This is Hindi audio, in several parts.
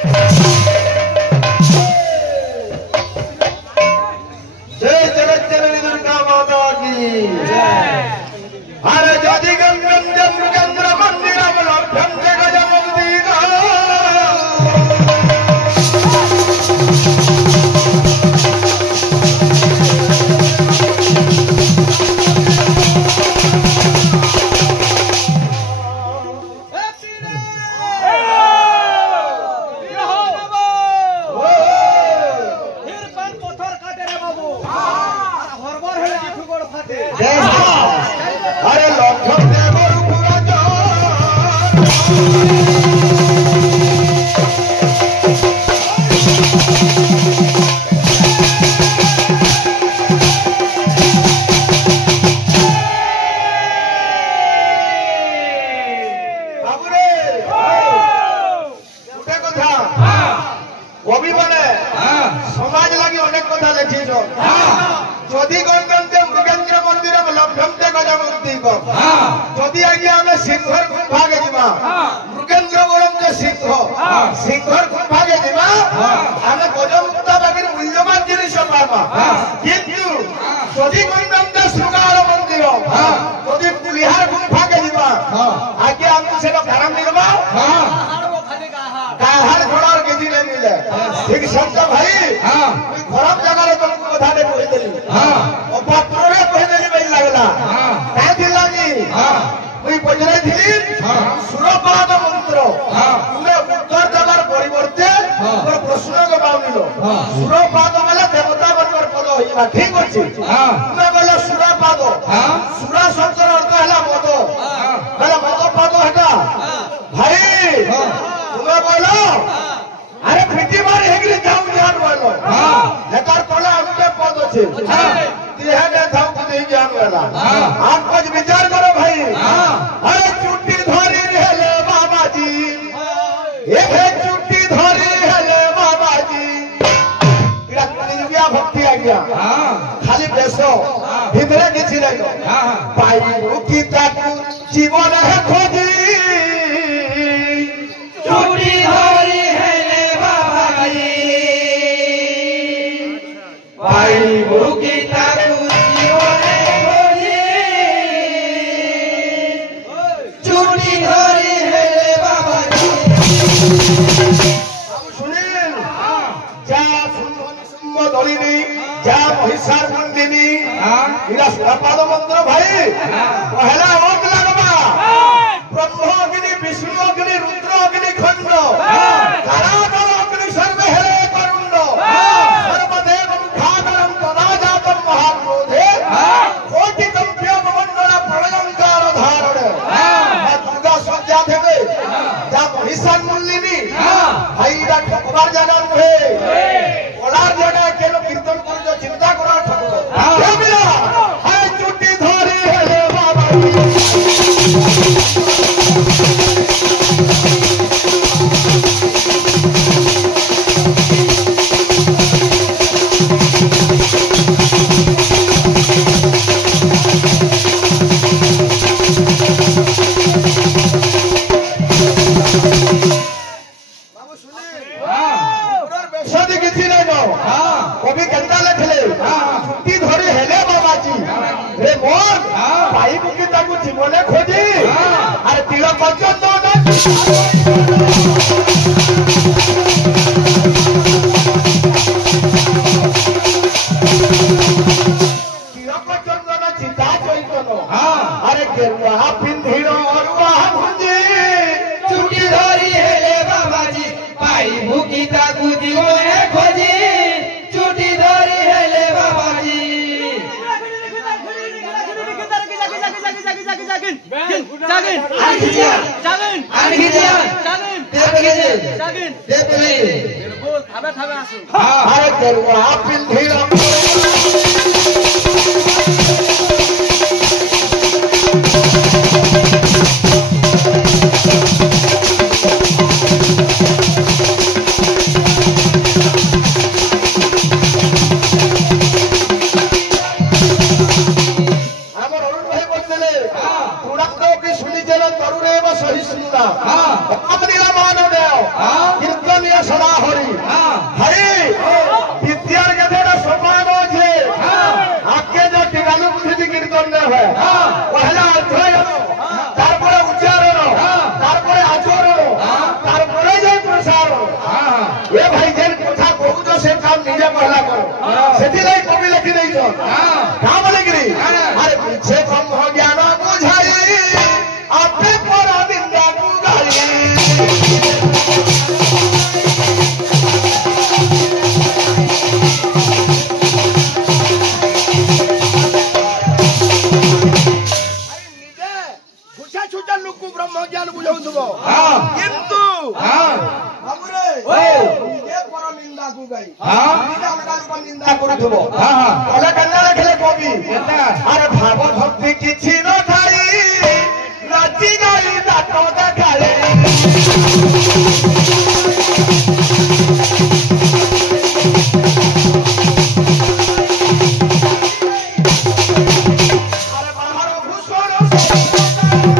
जय जगत जननी दुर्गा माता की जय। अरे ज्योति गंगम जमृगंद्र मंदिरम लभ्यं जगजमुक्तिका अरे लक्षण देवर पुराज गोटे कथा कवि माने समाज लगी अनेक कथा लिखी जदि गंगन्ते मृगेन्द्र मंदिर लभ्यन्ते गजमुक्तिकम् जदि आज्ञा आमे सिंहर गुम्फागे जिमा मृगेन्द्र बरम जे सिंहर गुम्फागे जिमा आमे गजमुक्ता बाकी मूल्यवान जिनिस पाबा किंतु जदि गंगन्ते शृंगार मंदिर जदि पुलिहार गुम्फागे जिमा आज्ञा आमे सेटा धारण मिलबा काहार घोड़ार केजी नहीं मिले ठीक समझ भाई खराब जगह तुमको कथा नहीं कहि देली पात्रे कहि देली भाई लागला काहे दिला जी मुई पजरे थिली सुरपाद मंत्र तुमे उत्तर जगार परिवर्ते तोर प्रश्न को बाउनिलो सुरपाद वाला देवता बनकर पद होइबा ठीक अछि तुमे बोलो सुरपाद सुरा शब्द अर्थ हला मद हला मद पाद हटा भाई तुमे बोलो अरे फिटी मार हेगरी जाऊ ज्ञान वालो लेकर तोला हमके पद छे देह ने थाऊ को नहीं ज्ञान वाला आप कुछ विचार करो भाई अरे चुट्टी धरी हेले बाबा जी एक चुट्टी धरी हेले बाबा जी इरा कलिजुगिया भक्ति आ गया खाली बेसो भीतरे किछि नहीं पाई की ताकू जीवन है खोजी चुट्टी धरी भाई मुकी ताकू जीवने खोजी चुटी धरी हेले बाबा हम सुनिल जा सुम्म धरिनी जा महिषार मुंडिनी इरा सुरपाद मंत्र भाई पहला ओक लगबा ब्रह्म अग्नि विष्णु अग्नि रुद्र अग्नि खंड करादल अग्नि सर्व हेले करुण्ड सर्वदेव मुखादरम तदाजातम महाक्रोधे कोटि कंप्य मंडल प्रलयंकार धारण दुर्गा सज्जा देवे जा महिषार मुल्लिनी भाईरा ठकबार जगह नुहे ओलार जगह केलो कीर्तन कर जो चिंता करा ठकबो हे बिना हाय चुट्टी धरी हेले बाबा कवि केंदा लिखले छुट्टी धरी हेले बाबाजी रे मोर भाई मुकी ताकू जीवने खोजी अरे तिलक पर्यंत तिलक पर्यंत चिंता चैतन अरे गेरुआ पिंधिर अरुआ भुंजी चुटी धरी हेले बाबाजी भाई मुकी ताकू जीवने खोजी चुटी धरी हेले बाबाजी अरे गेरुआ पिंधिर आगू गई हाँ। अलगा पर निंदा करूथबो हाँ हाँ कले कन्या रखले कवि केता अरे भागवत भक्ति किछि न थाई नाची गई नाटो देखाए अरे बाहर घुसोरो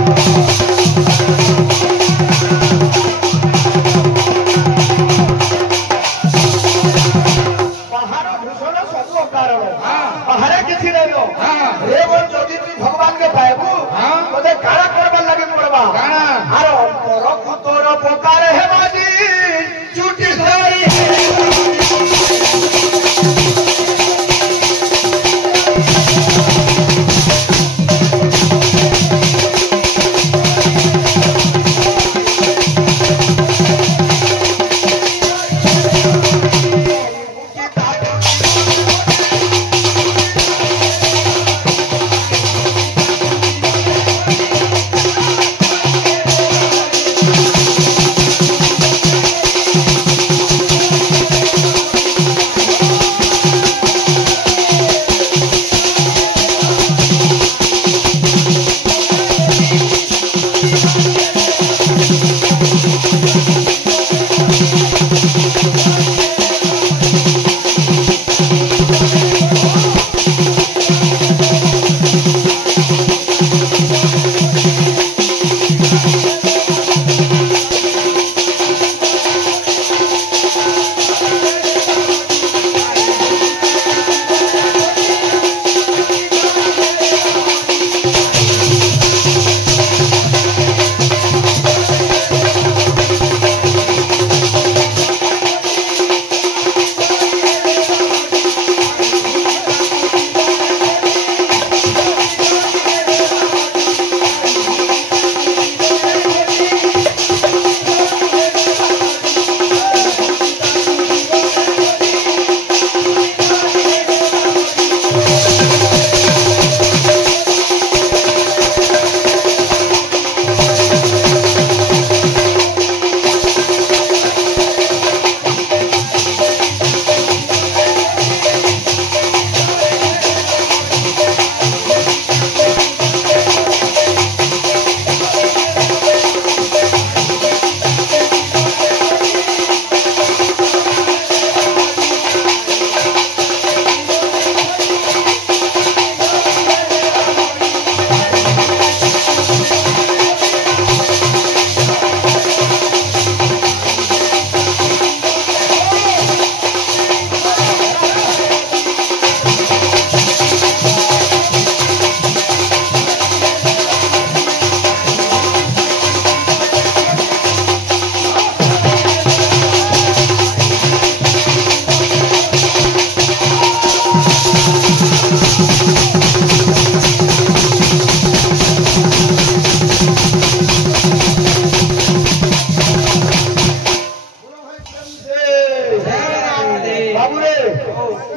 बाहर घुसोरो सब कारण बाहर किछि नहीं हाँ रे बोल जदि तू भगवान के पाएबू हाँ तोते कारा करबा लागे पड़बा काना आरो तोर तोर पुकार है बाजी चुटी धरी बाबू रे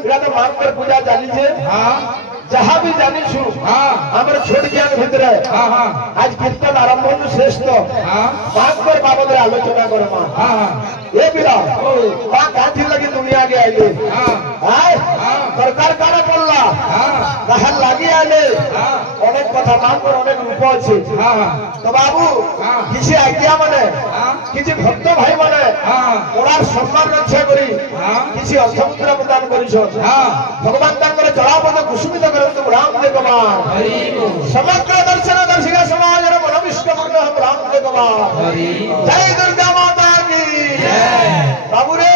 इरा तो मान पर पूजा चाली छे हाँ जहां भी जानी छु हाँ हमर छोड़ ज्ञान भीतर हाँ हाँ आज कीर्तन आरंभ होनु श्रेष्ठ हाँ मान पर बाबू रे आलोचना करे मां हाँ ए बिरा मां काठी लगी दुनिया के आइले हाँ हाय हाँ सरकार काने पड़ला हाँ बाहर लागी आइले हाँ अनेक कथा मान पर अनेक रूप अछि हाँ तो बाबू हाँ किसी आज्ञा माने हाँ किसी भक्त भाई माने हाँ ओरार सम्मान रक्षा करी हाँ किसी अर्थमुद्रा प्रदान करिछो हाँ भगवान तांकर जलापद कुसुमित करंतु राम देव कुमार हरि समग्र दर्शन दर्शिका समाज रे मन विश्वमग्न हम राम देव कुमार हरि जय दुर्गा माता की जय बाबू रे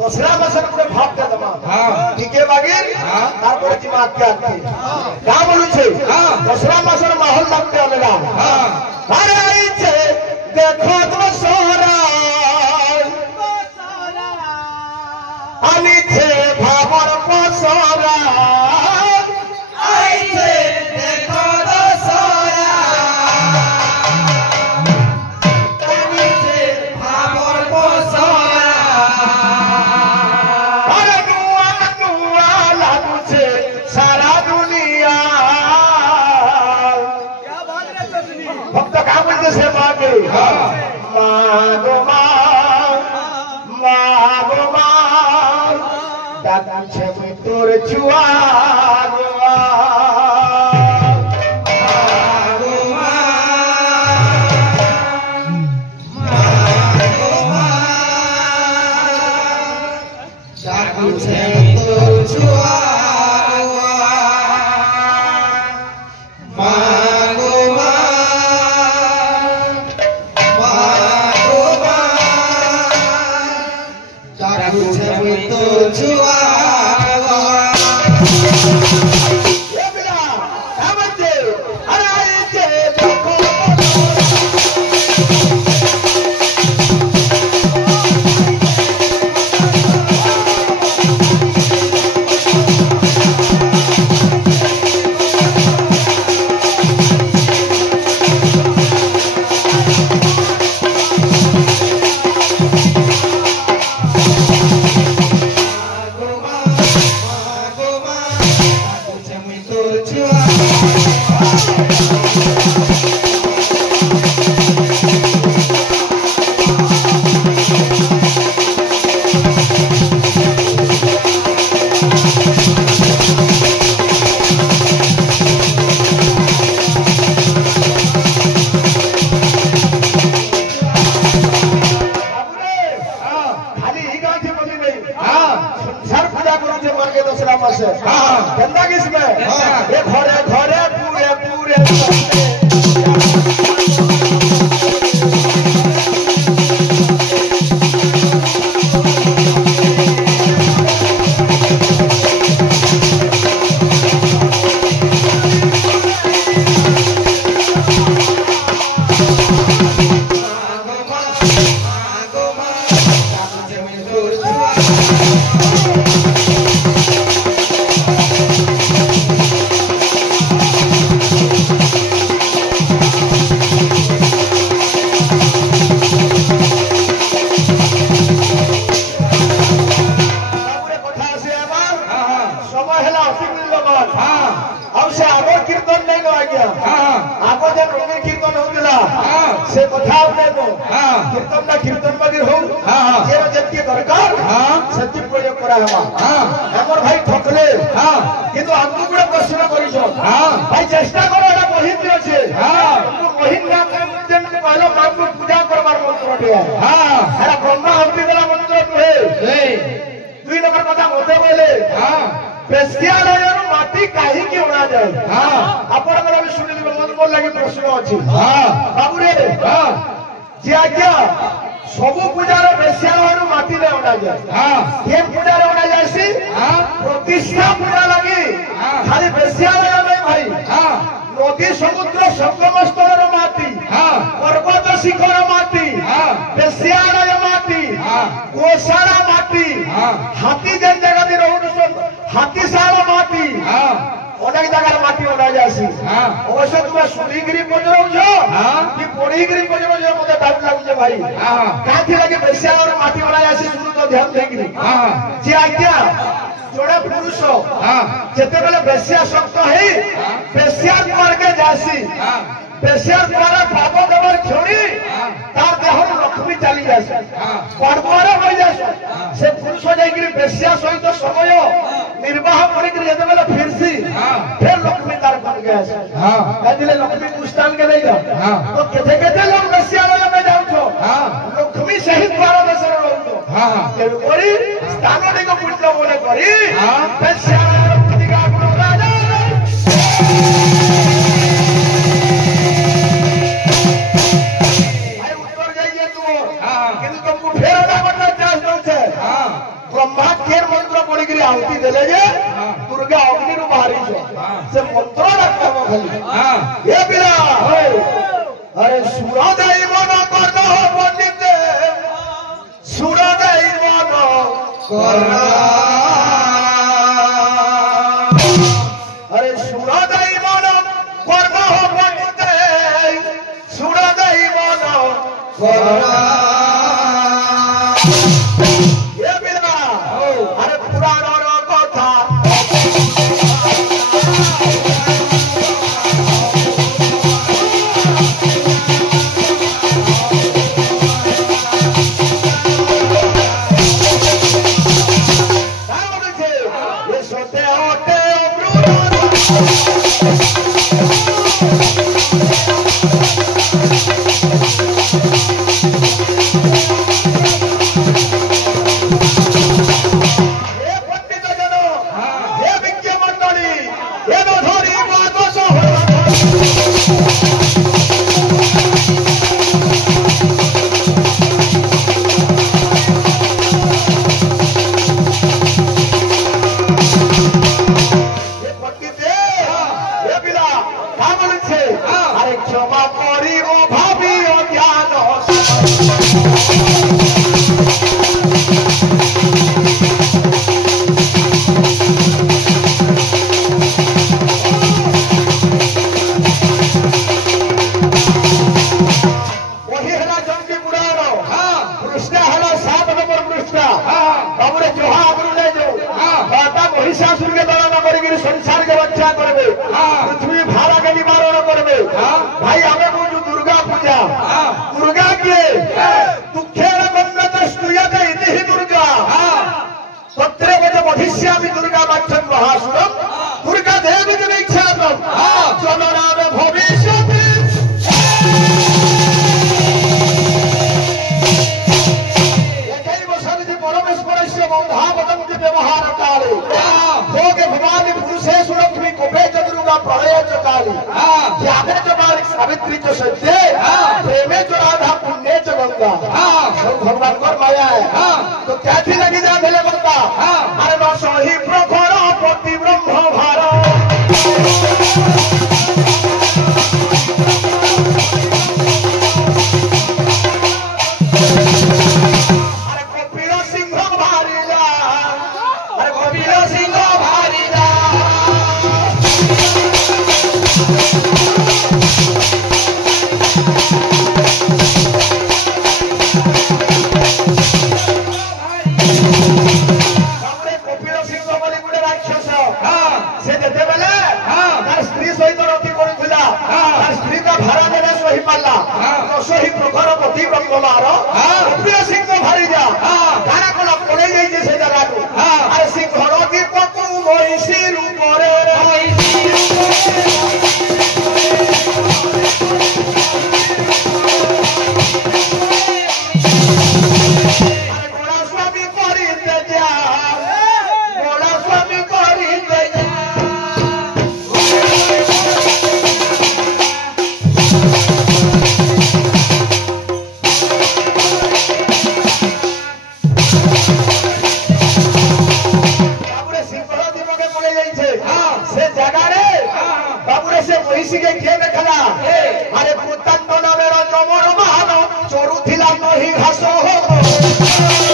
दसरा मासन पुरे भाव दे दमा हाँ টিকে বাগির हाँ তারপরে কি মাকে আনতে কা বলছে हाँ দসরা মাসের মাহল লাগতে আলেরা हाँ আরে আইছে দেখো দসরা আনিছে ভাবর পসরা आइছে देखो दशहरा आइছে भाबर बसरा আরে নুয়া নুয়া লাগুছে সারা দুনিয়া ভক্ত কা বলতেছে মাকে हाँ মা ডাকছে মুই তোর ছুয়া গোয়া वक्ष्यामि दुर्गा वक्षं महासुरं दुर्गा देवी विख्यातं जननाम भविष्यति एकैव सन्ति परमेश्वरस्य बौद्धावदन्ति व्यवहारकाले भोगे भवानि पुरुषेषु लक्ष्मी कुबे च दुर्गा प्रलये च काली ज्ञाने च मालिक सावित्री च सत्ये प्रेमे च राधा पुण्ये च गंगा सब भगवान को माया है तो क्या थी लगी जा भेले बंदा अरे न सही प्रखर पति ब्रह्म भार अरे कपिल सिंह भारी जा अरे कपिल सिंह भारी जा सही प्रखर पति ब्रह्ममार कपिल सिंह भारी जा गाना कला पड़े जाइए से जगह को अरे सिंहर दीपक महिषी रूपरे अरे गोड़ा स्वामी करी दे जा गोड़ा स्वामी करी दे जा महिषी के किए देखला अरे पुतंग नामेर चमर महान चरुथिला नही घास हो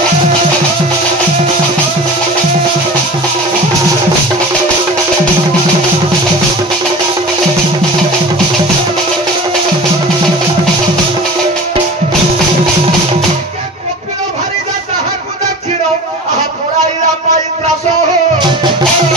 कपिल भारी जा ताहा को दक्षिण आहा पोराइला पाई त्रास हो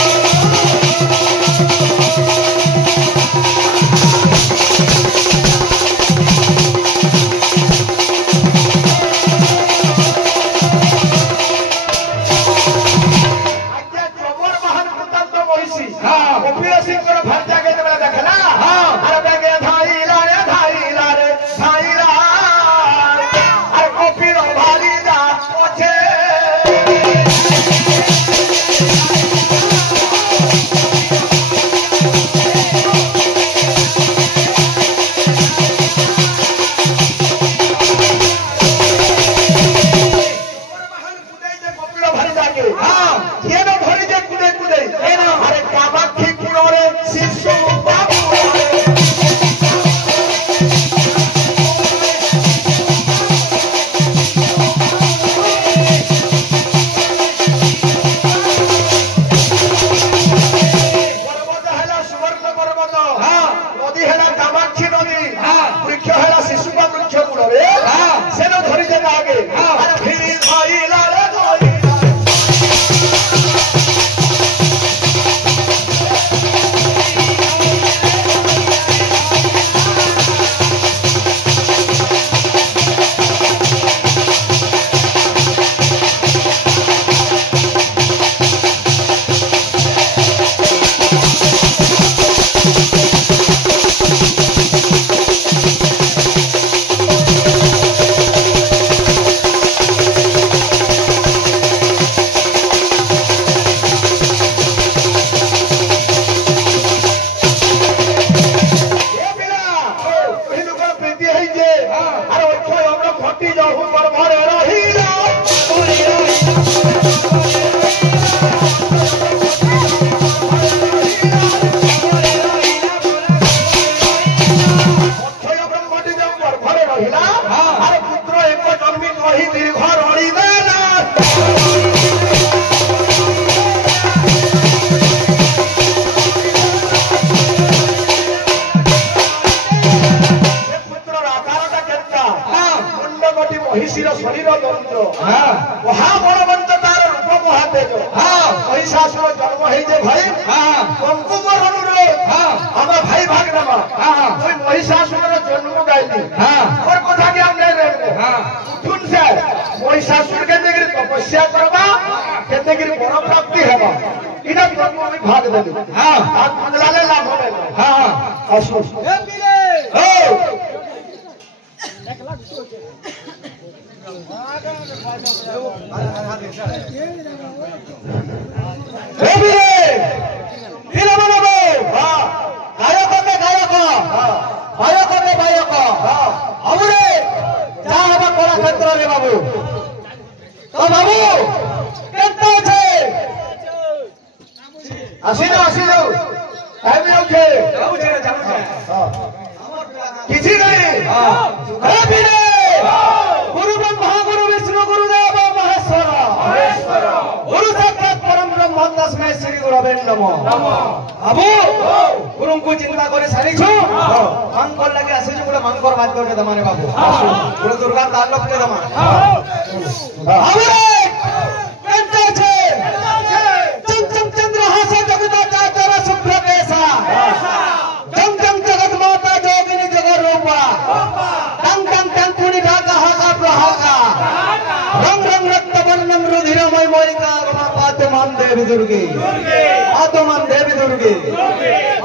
महिषीर शरीर दरिद्र महाबलवंत तार रूप महातेज महिषासुर जन्म है भाई कंकु मरणुरे आम भाई भाग नवा कोई महिषासुर जन्म गायली और कथा के हम नहीं उठुन से महिषासुर के तपस्या करवा के बर प्राप्ति है हेबो इना तो भाग देली हां आप मंगलाले लाभ होले हां असो ए पीले ओ ए पीले पीले बनाबो हां गायक ने गायक हां बायक ने बायक हां हमरे जा हबा कोला क्षेत्र रे बाबू तो बाबू केते छे आसिनो टाइम होखे जाऊ छे हां किछि नहीं हां ए पीले गुरु ब्रह्मा गुरु विष्णु गुरुदेव महेश्वर गुरु साक्षात परम ब्रह्म तस्मै श्री गुरवे नमः बाबू गुरु को चिंता करे सारी छु मांगकर लगे आसे जो बोले मांगकर बात करते दमाने बाबू गुरु दुर्गा तांडव के दमा हमरे कंटे छे चम चंद्रहास जगता चाचर शुभ्र केसा जम जगत माता जोगिनी जगत रूपा टंग पुनी ढाका हाका प्रहाका रंग रक्त वर्णम रुधिरमय मोरिका आत्मान देवी दुर्गे आत्मान देवी दुर्गे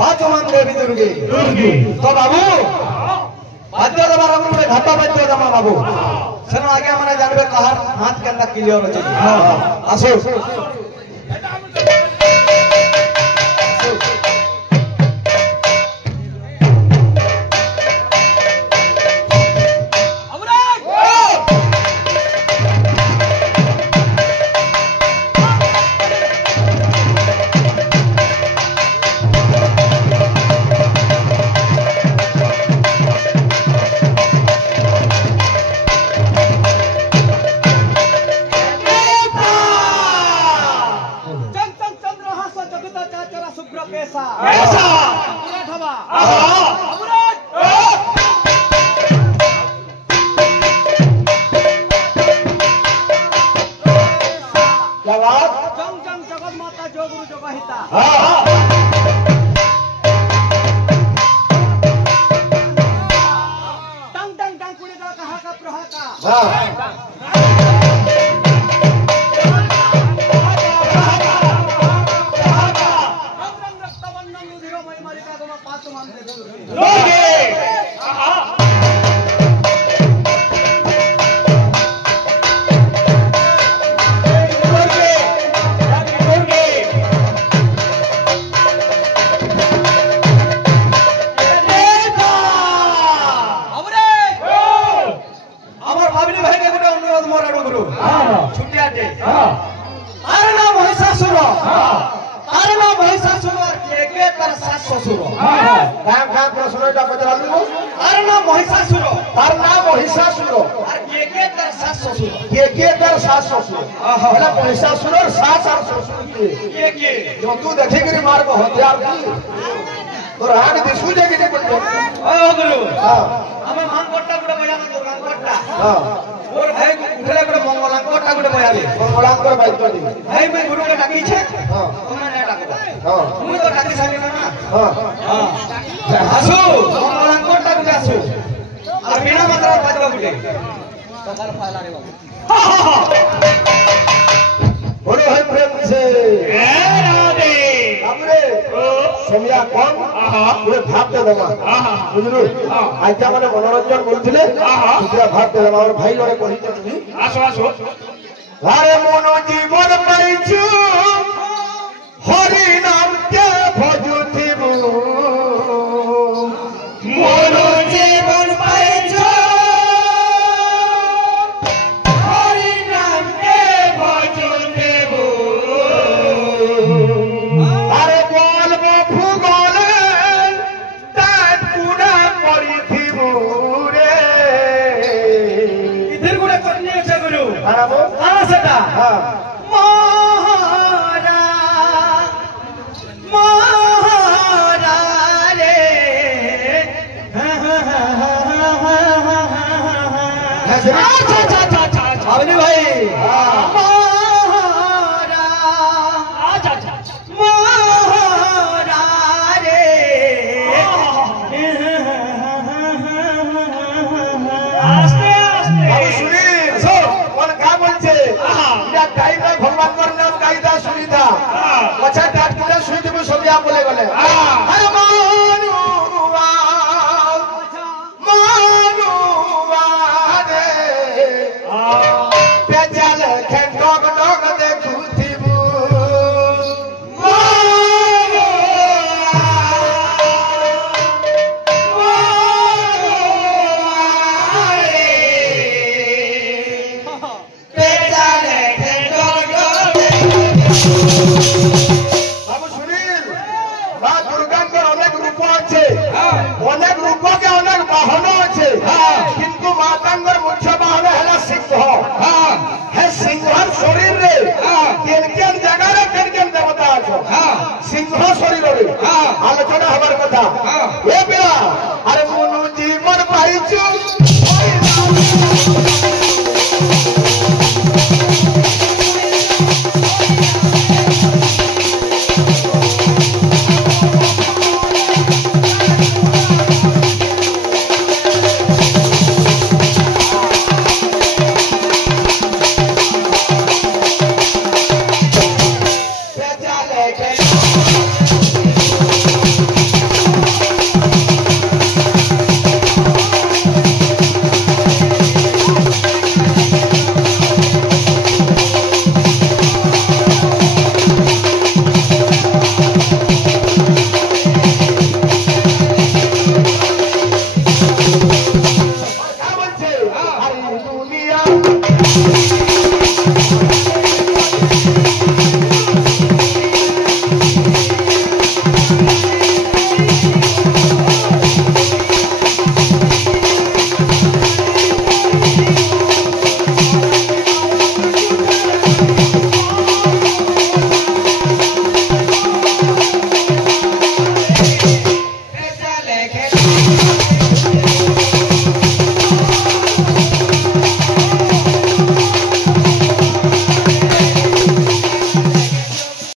आत्मान देवी दुर्गे तो बाबू बाद्य दमा रंग में घाटा बाद्य दमा बाबू सर आगे हमारे जानबे कहार हाथ के अंदर क्लियर हो चाहिए हां आसो आज्ञा माने मनोरंजन बोलथिले सुद्रा भात देला और भाई लड़े कहि छी आसो अरे मोनो जीवन पाइछु हरि नाम के भजुथिबु मोनो जीवन पाइछु हरि नाम के भजुथिबु अरे बोलबो फुगले तात कुडा परिथिबु रे इधर कुडा करनी है गुरु आरामो आसटा हां अवनी भाई भगवान सुविधा रे केन जगह रे केन देवता आछो सिंह शरीर रे आलोचना हमार कथा